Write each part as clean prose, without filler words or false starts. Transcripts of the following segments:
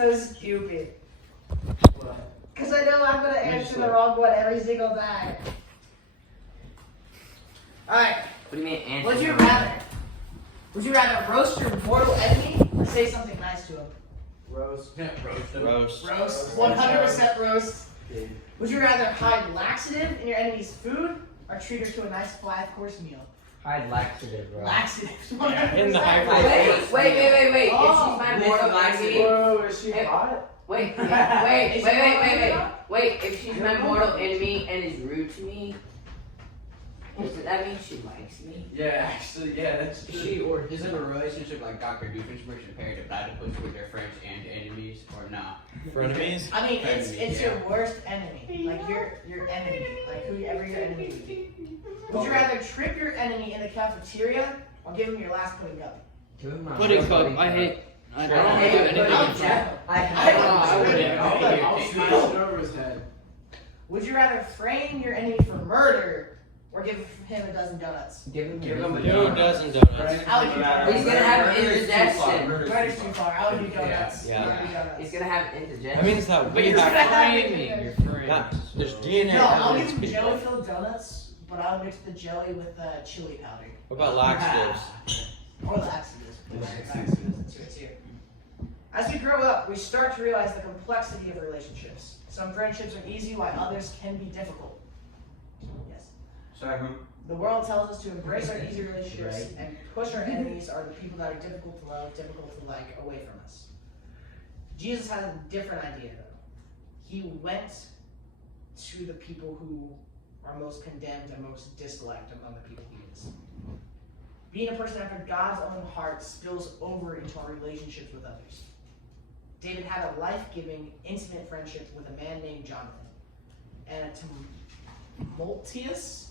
so stupid. Because I know I'm going to answer the wrong one every single time. Alright. What do you mean answer? Would you rather roast your mortal enemy or say something nice to him? Roast. Roast. Roast. 100% roast. Would you rather hide laxative in your enemy's food or treat her to a nice 5-course meal? Hide laxative, bro. Laxative. Yeah, in the high Wait. Oh, If she's my mortal enemy. Whoa, is she hot? Wait. If she's my mortal enemy and is rude to me, does that mean she likes me? Yeah, actually, yeah, that's true. She or is it a relationship like Dr. Doofenshmirtz compared to platypus with their friends and enemies or not? Frenemies? I mean, it's your worst enemy. Like your enemy. Like whoever your enemy would be. Would you rather trip your enemy in the cafeteria or give him your last pudding cup? Give him my Pudding mortal cup. I hate. I don't I do hate anything. I wouldn't. I'll smash it over his head. Would you rather frame your enemy for murder or give him a dozen donuts? Give him Give him a Do a dozen Right? donuts. I would do donuts. He's gonna have indigestion. Murder's too far. I would do donuts. Yeah. I would do donuts. He's gonna have indigestion. That means that But we you're gonna have have framing. it. You're framing. There's DNA. No, I'll evidence, give him people. jelly-filled donuts, but I'll mix the jelly with chili powder. What about laxatives? Or laxatives. It's here. As we grow up, we start to realize the complexity of relationships. Some friendships are easy, while others can be difficult. Yes. Sorry, who? The world tells us to embrace our easy relationships and push our enemies or the people that are difficult to love, difficult to like, away from us. Jesus had a different idea, though. He went to the people who are most condemned and most disliked among the people he is. Being a person after God's own heart spills over into our relationships with others. David had a life-giving, intimate friendship with a man named Jonathan. And a Tumultuous.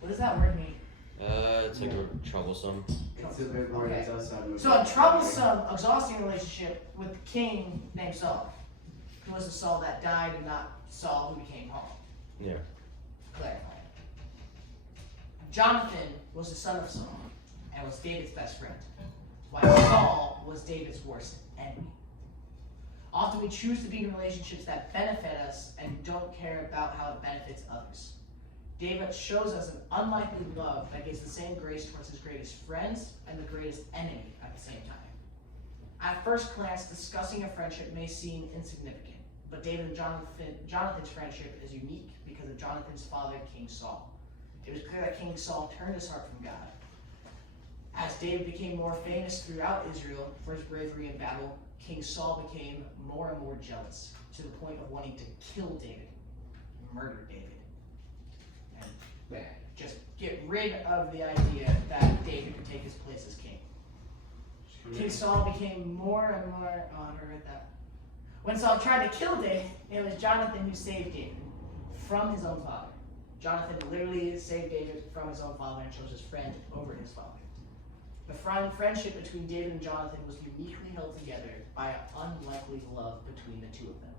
what does that word mean? It's like a troublesome. It's a big word. Okay. It does sound So a troublesome, exhausting relationship with the king named Saul. Who was the Saul that died and not Saul who became Paul? Yeah. Clarify. Jonathan was the son of Saul and was David's best friend, while Saul was David's worst enemy. Often we choose to be in relationships that benefit us and don't care about how it benefits others. David shows us an unlikely love that gives the same grace towards his greatest friends and the greatest enemy at the same time. At first glance, discussing a friendship may seem insignificant, but David and Jonathan's friendship is unique because of Jonathan's father, King Saul. It was clear that King Saul turned his heart from God. As David became more famous throughout Israel for his bravery in battle, King Saul became more and more jealous, to the point of wanting to kill David, murder David, and just get rid of the idea that David could take his place as king. King Saul became more and more, I heard that. When Saul tried to kill David, it was Jonathan who saved David from his own father. Jonathan literally saved David from his own father and chose his friend over his father. The friendship between David and Jonathan was uniquely held together by an unlikely love between the two of them.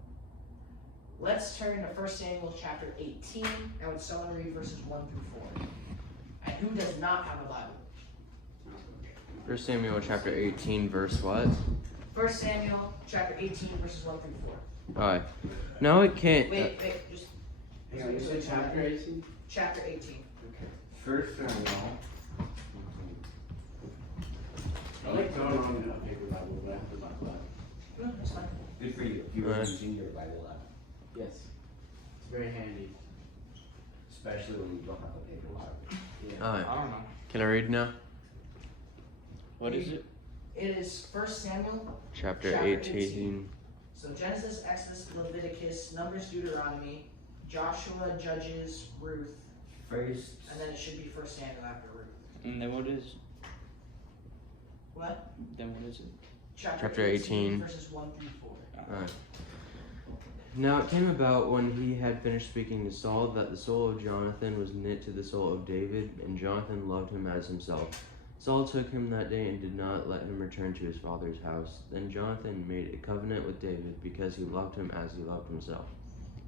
Let's turn to 1 Samuel chapter 18, and would someone read verses 1 through 4? And who does not have a Bible? 1 Samuel chapter 18, verse what? 1 Samuel chapter 18, verses 1 through 4. Alright. No, it can't. Wait, just Hang on, you said chapter 18? chapter 18. Okay. First Samuel. I like going on in a paper Bible, but I have to buy black. No, that's fine. Good for you. If you were Alright. using your Bible app. Yes. It's very handy. Especially when you don't have a paper Bible. Yeah. Alright. I don't know. Can I read now? What is it? It is 1 Samuel Chapter Chapter 18. So Genesis, Exodus, Leviticus, Numbers, Deuteronomy, Joshua, Judges, Ruth, First. and then it should be 1 Samuel after Ruth. And then what is? What? Then what is it? Chapter 18, verses 1 through 4. Alright. Now it came about when he had finished speaking to Saul that the soul of Jonathan was knit to the soul of David, and Jonathan loved him as himself. Saul took him that day and did not let him return to his father's house. Then Jonathan made a covenant with David because he loved him as he loved himself.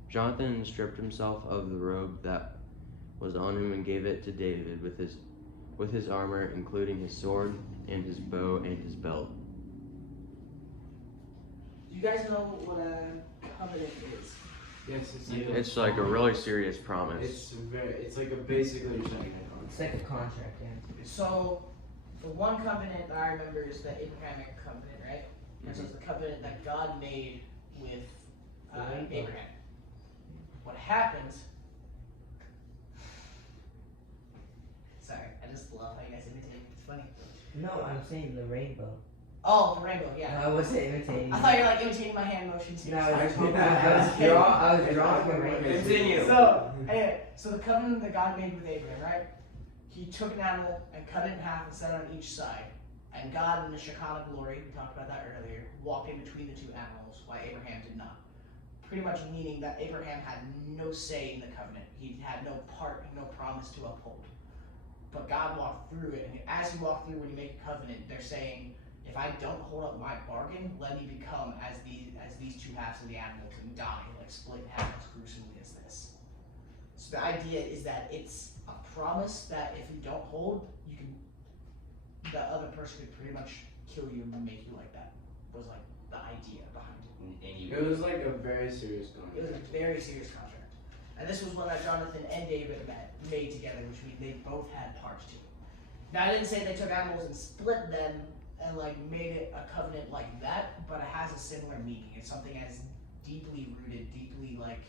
Jonathan stripped himself of the robe that was on him and gave it to David with his armor, including his sword and his bow and his belt. Do you guys know what a covenant is? Yes, it's It's like a really serious promise. it's like a basically you're saying It's like a contract, yeah. So, the one covenant that I remember is the Abrahamic covenant, right? And so it's the covenant that God made with Abraham. What happens? Sorry, I just love how you guys imitate. It's funny. No, I'm saying the rainbow. Oh, the rainbow, yeah. No, I wasn't imitating. I thought you were like imitating my hand motions. No, I was drawing a rainbow. Continue. So, anyway, so the covenant that God made with Abraham, right? He took an animal and cut it in half and set it on each side. And God, in the Shekinah glory, we talked about that earlier, walked in between the two animals, while Abraham did not. Pretty much meaning that Abraham had no say in the covenant. He had no part, no promise to uphold. But God walked through it, and as he walked through, when you make a covenant, they're saying, if I don't hold up my bargain, let me become as these two halves of the animals and die, like split in half as gruesomely as this. So the idea is that it's a promise that if you don't hold, you can, the other person could pretty much kill you and make you like that. Was like the idea behind it. And you It was like a very serious It was contract. a very serious contract. And this was one that Jonathan and David made together, which means they both had parts to it. Now I didn't say they took animals and split them and like made it a covenant like that, but it has a similar meaning. It's something as deeply rooted, deeply like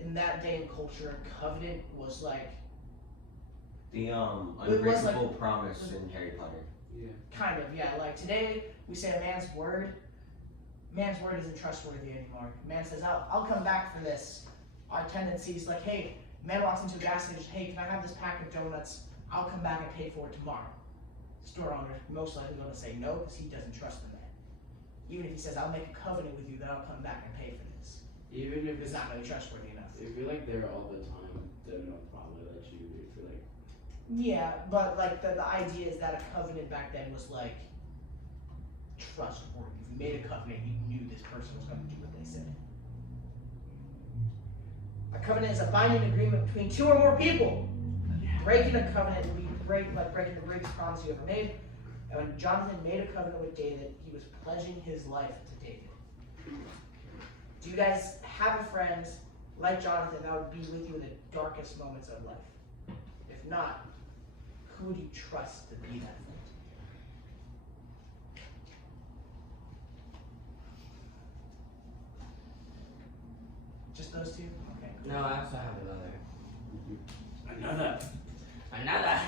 in that day and culture, covenant was like The It was like- unbreakable promise in Harry Potter. Yeah. kind of, yeah. Like today we say a man's word isn't trustworthy anymore. A man says, I'll come back for this. Our tendency is like, hey, man walks into a gas station, hey, can I have this pack of donuts? I'll come back and pay for it tomorrow. Store owner most likely going to say no because he doesn't trust the man. Even if he says, I'll make a covenant with you that I'll come back and pay for this. Even if It's it's not really trustworthy enough. if you're like there all the time, then they'll probably let you if you're like Yeah, but like the idea is that a covenant back then was like trustworthy. If you made a covenant, you knew this person was going to do what they said. A covenant is a binding agreement between two or more people. Breaking a covenant would be breaking the greatest promise you ever made. And when Jonathan made a covenant with David, he was pledging his life to David. Do you guys have a friend like Jonathan that would be with you in the darkest moments of life? If not, who would you trust to be that friend? Just those two? Okay. No, I also have another. another. Another.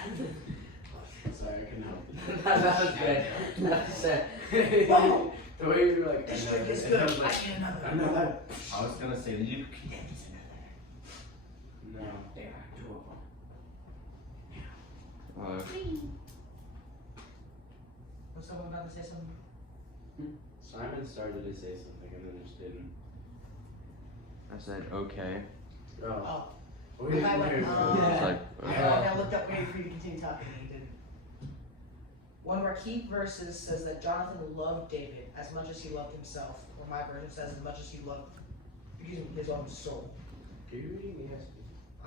Sorry, I couldn't help. That was good. That's it. Whoa! The way you were like This another, drink is it good. was I like, need another. another. I was gonna say Luke. No. There are two of them. Was someone about to say something? Simon started to say something and then just didn't. I said okay. Oh. Oh. We didn't I went, hear you. It's like I looked up waiting for you to continue talking and you didn't. One of our key verses says that Jonathan loved David as much as he loved himself, or my version says as much as he loved his own soul. Are you reading the ESV?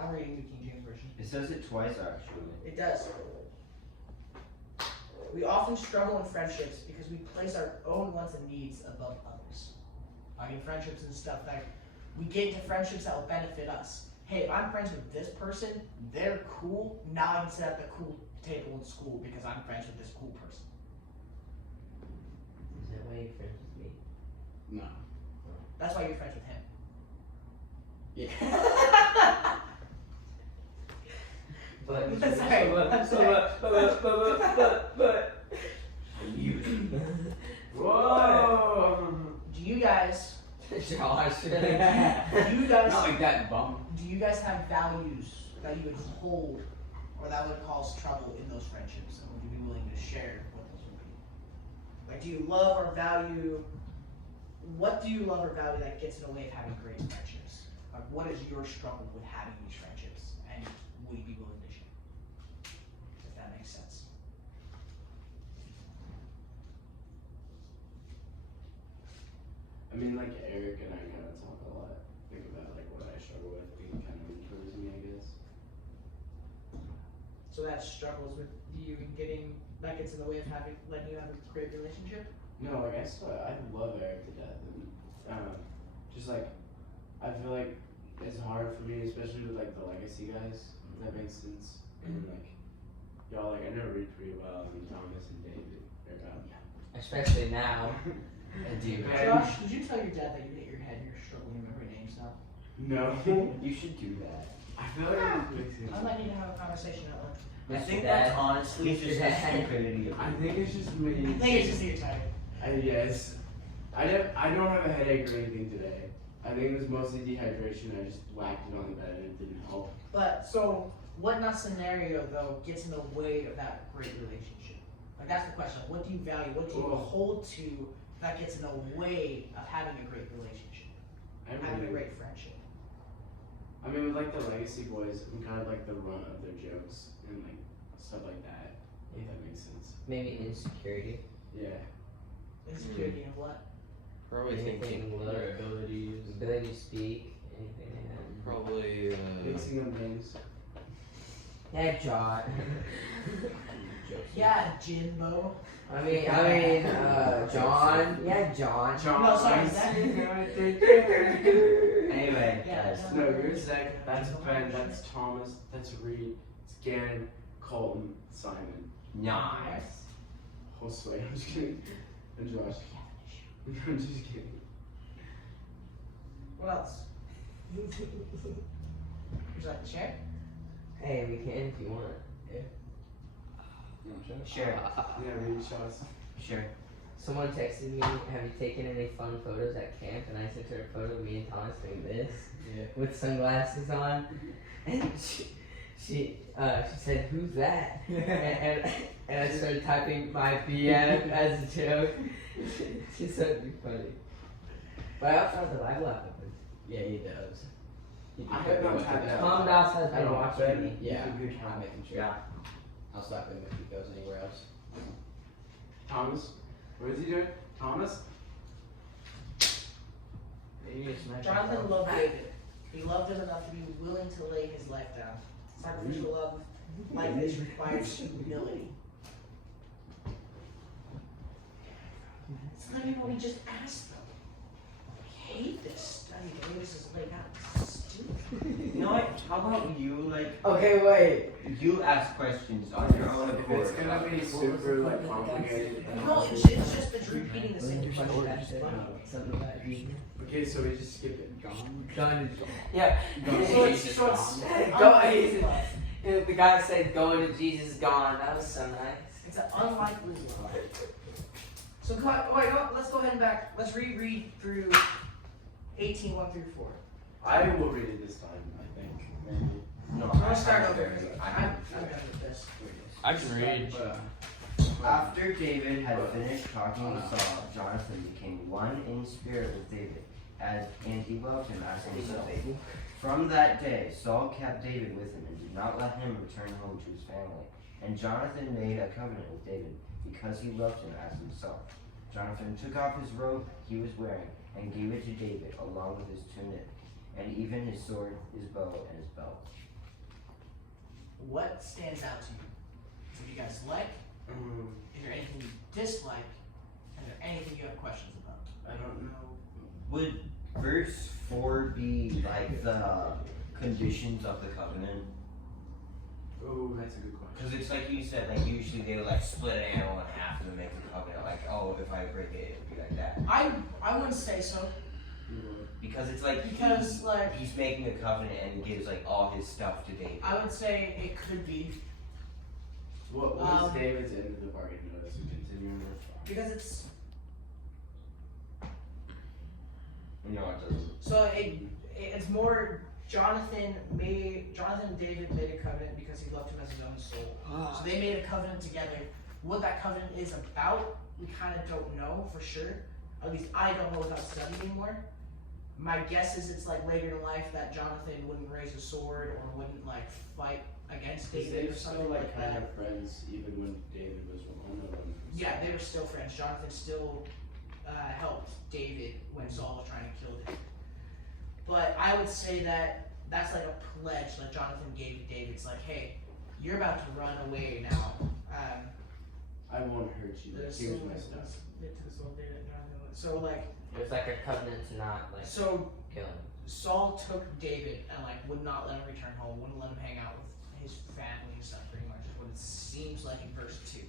I'm reading the King James Version. It says it twice actually. It does. We often struggle in friendships because we place our own wants and needs above others. I mean, friendships and stuff that we get into friendships that will benefit us. Hey, if I'm friends with this person, they're cool. Now I can sit at the cool table in school because I'm friends with this cool person. Is that why you're friends with me? No. That's why you're friends with him. Yeah. But I'm sorry. I'm sorry. but. Whoa. Do you guys? Josh. Do you guys? Not like that bump. Do you guys have values that you would hold, or that would cause trouble in those friendships? And would you be willing to share what those would be? Like, do you love or value? What do you love or value that gets in the way of having great friendships? Like, what is your struggle with having these friendships, and would you be willing to share? If that makes sense. I mean, like Eric and I kind of talk a lot. Think about like what I struggle with being kind of towards me, I guess. So that struggles with you in getting that gets in the way of letting you have a great relationship. No, like I love Eric to death, and just like I feel like it's hard for me, especially with like the legacy guys. If that makes sense. And like y'all, like I know Reed pretty well, and Thomas and David. Especially now. And do you Josh, did you tell your dad that you hit your head and you're struggling to remember names now? No, You should do that. I feel like it makes sense. I might need to have a conversation at lunch. I Mr. think Dad. that's honestly Mr. just the Dad. stupidity of I it. think it's just I me. think it's just that you're tired. Yes. I don't have a headache or anything today. I think it was mostly dehydration. I just whacked it on the bed and it didn't help. But so, what not scenario though gets in the way of that great relationship? Like that's the question. What do you value? What do you Well- hold to that gets in the way of having a great relationship, having a great friendship? I mean, with like the legacy boys, I'm kind of like the runt of their jokes and like stuff like that. If that makes sense. Maybe insecurity. Yeah. Insecurity of what? Probably Anything thinking low. their abilities. Ability to speak. Anything they have. Probably Mixing up names. Yeah, John. Yeah, Jimbo. I mean, John. Yeah, John. No, sorry, Zach. Anyway, Yeah, guys. No, you're Zach. That's Ben. That's Thomas. That's Reed. It's Gannon, Colton, Simon. Nice. Josue. I'm just kidding. And Josh. I'm just kidding. What else? Would you like to share? Hey, we can if you want. Sure. Yeah, Reed shots. Sure. Someone texted me, have you taken any fun photos at camp? And I sent her a photo of me and Thomas doing this. Yeah. With sunglasses on. And she said, who's that? and I started typing my BM as a joke. She said it'd be funny. But I also have the Bible app open. Yeah, he does. He I can have cover not with had it. that. Tom Doss has I been don't watching me. Yeah, Good I'm making sure. Yeah. I'll slap him if he goes anywhere else. Thomas. What is he doing? Thomas? Jonathan loved David. He loved him enough to be willing to lay his life down. Sacrificial love like this requires humility. It's not even what we just asked them. I hate this study. The way this is laid out. It's stupid. You know what? How about you, like, Okay, wait. you ask questions on your own If accord. it's gonna be super like complicated. No, it's just been repeating the same question. Something about you. Okay, so we just skip it. John is. Yeah. So it's Go, unlikely. the guy said, going to Jesus gone. That was so nice. It's an unlikely love. So let's go ahead and back. Let's reread through 18, 1 through 4. I will read it this time, I think. Maybe. No, I'm gonna start over there. because I'm done with this. I can read. After David had finished talking with Saul, Jonathan became one in spirit with David, and he loved him as himself. From that day, Saul kept David with him and did not let him return home to his family. And Jonathan made a covenant with David because he loved him as himself. Jonathan took off his robe he was wearing and gave it to David along with his tunic, and even his sword, his bow, and his belt. What stands out to you? What you guys like? Is there anything you dislike? Is there anything you have questions about? I don't know. Would verse 4 be like the conditions of the covenant? Oh, that's a good question. Because it's like you said, like usually they would like split an animal in half and then make a covenant. Like, oh, if I break it, it would be like that. I wouldn't say so. Because it's like Because like he's making a covenant and gives like all his stuff to David. I would say it could be What is David's end of the bargain notice? We continue on with. because it's No, it doesn't. so it's more Jonathan and David made a covenant because he loved him as his own soul. So they made a covenant together. What that covenant is about, we kind of don't know for sure. At least I don't know without studying more. My guess is it's like later in life that Jonathan wouldn't raise a sword or wouldn't like fight against Because David they or were something still like like kind that. of friends even when David was one of them. Yeah, they were still friends. Jonathan still helped David when Saul was trying to kill David. But I would say that that's like a pledge that Jonathan gave to David. It's like, hey, you're about to run away now. I won't hurt you. There's Here's some- my stuff. knit to the soul of David and Jonathan. So like, It was like a covenant to not like so kill him. Saul took David and like would not let him return home, wouldn't let him hang out with his family and stuff. Pretty much is what it seems like in verse 2.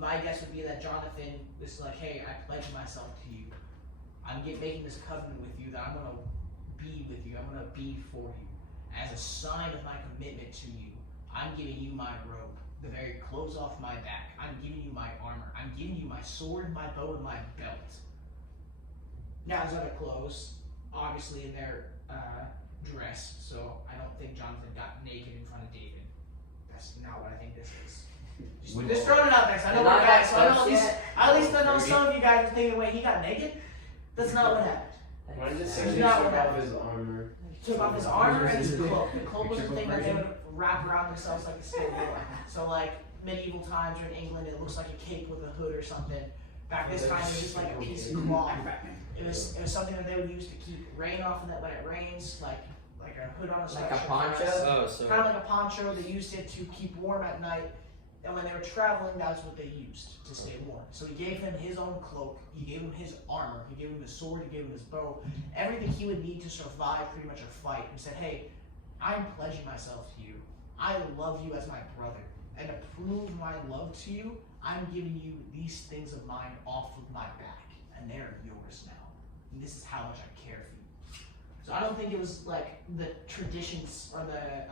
My guess would be that Jonathan was like, hey, I pledge myself to you. I'm making this covenant with you that I'm going to be with you. I'm going to be for you. As a sign of my commitment to you, I'm giving you my robe, the very clothes off my back. I'm giving you my armor. I'm giving you my sword, my bow, and my belt. Now, there's other clothes, obviously, in their dress, so I don't think Jonathan got naked in front of David. That's not what I think this is. Just throwing it out there, 'cause I know we're guys, so I know at least I know some of you guys are thinking, wait, he got naked? That's not what happened. Why did it That's say he took not what off his armor? He took off his armor and his cloak. The cloak was the thing that they would wrap around themselves like a skin wore. So like medieval times or in England, it looks like a cape with a hood or something. Back this time, it was like a piece of cloth. It was something that they would use to keep rain off, and that when it rains, like a hood on a sweatshirt. Like a poncho? Oh, so Kind of like a poncho. They used it to keep warm at night, and when they were traveling, that's what they used to stay warm. So he gave him his own cloak, he gave him his armor, he gave him his sword, he gave him his bow, everything he would need to survive pretty much a fight. He said, hey, I'm pledging myself to you. I love you as my brother, and to prove my love to you, I'm giving you these things of mine off of my back, and they are yours now. And this is how much I care for you. So I don't think it was like the traditions or the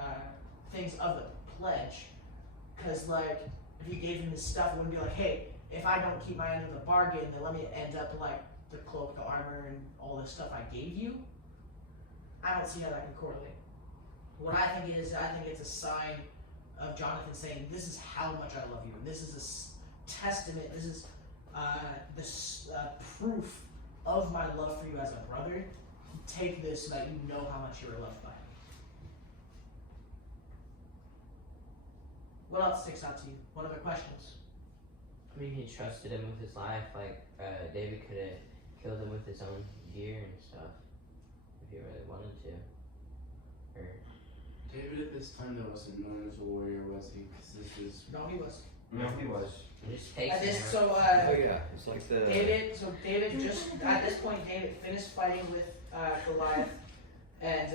things of the pledge. Because, like, if you gave him his stuff, it wouldn't be like, hey, if I don't keep my end of the bargain, then let me end up like the cloak, the armor, and all this stuff I gave you. I don't see how that can correlate. What I think is, I think it's a sign of Jonathan saying, this is how much I love you. And this is a testament, this is proof of my love for you as a brother. Take this so that you know how much you are loved by me. What else sticks out to you? What other questions? I mean, he trusted him with his life. Like, David could have killed him with his own gear and stuff if he really wanted to. Or David at this time though wasn't known as a warrior, was he? Because this is. No, he was. No, he was. he just takes At him. this, so oh yeah, it's like the David just at this point, David finished fighting with Goliath, and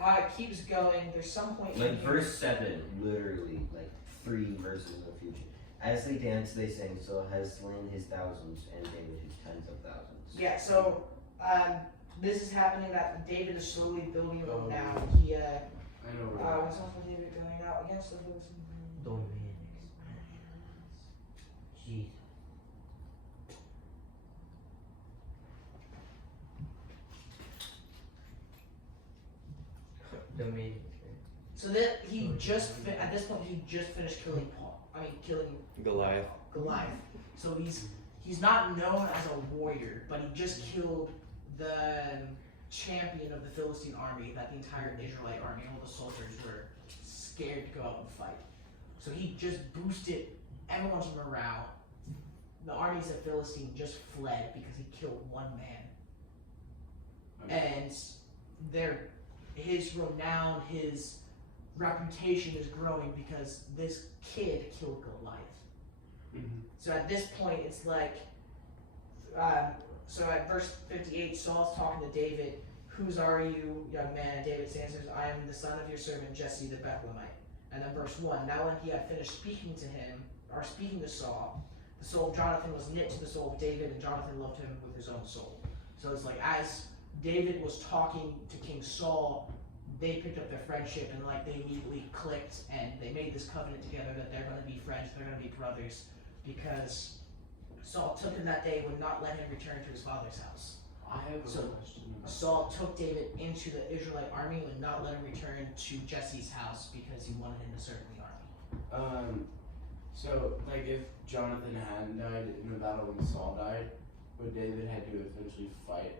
it keeps going. There's some point. in Like here- verse 7, literally, like 3 verses in the future. As they dance, they sing, Saul has slain his thousands, and David his tens of thousands. Yeah. So this is happening. That David is slowly building him up now. He I know. Where what's also David going out against the Philistines? Jesus. Domain. So that he just at this point he just finished killing Paul. I mean, killing Goliath. Goliath. So he's not known as a warrior, but he just killed the champion of the Philistine army. That the entire Israelite army, all the soldiers were scared to go out and fight. So he just boosted everyone's morale. The armies of Philistine just fled because he killed one man. And his renown, his reputation is growing because this kid killed Goliath. Mm-hmm. So at this point, it's like, so at verse 58, Saul's talking to David, "Whose are you, young man?" And David answers, "I am the son of your servant Jesse the Bethlehemite." And then verse 1, now when he had finished speaking to him, or speaking to Saul, the soul of Jonathan was knit to the soul of David, and Jonathan loved him with his own soul. So it's like, as David was talking to King Saul, they picked up their friendship, and like they immediately clicked, and they made this covenant together that they're going to be friends, they're going to be brothers, because Saul took him that day, would not let him return to his father's house. I have a So, question. Saul took David into the Israelite army, would not let him return to Jesse's house because he wanted him to serve in the army. So like if Jonathan hadn't died in the battle when Saul died, would David had to eventually fight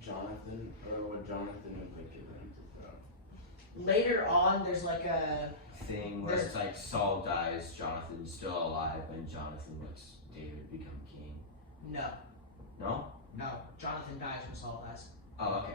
Jonathan, or would Jonathan have like given him the throne? Later on, there's like a Thing where it's like Saul dies, Jonathan's still alive, and Jonathan lets David become king. no, No? Jonathan dies when Saul dies. Oh, okay.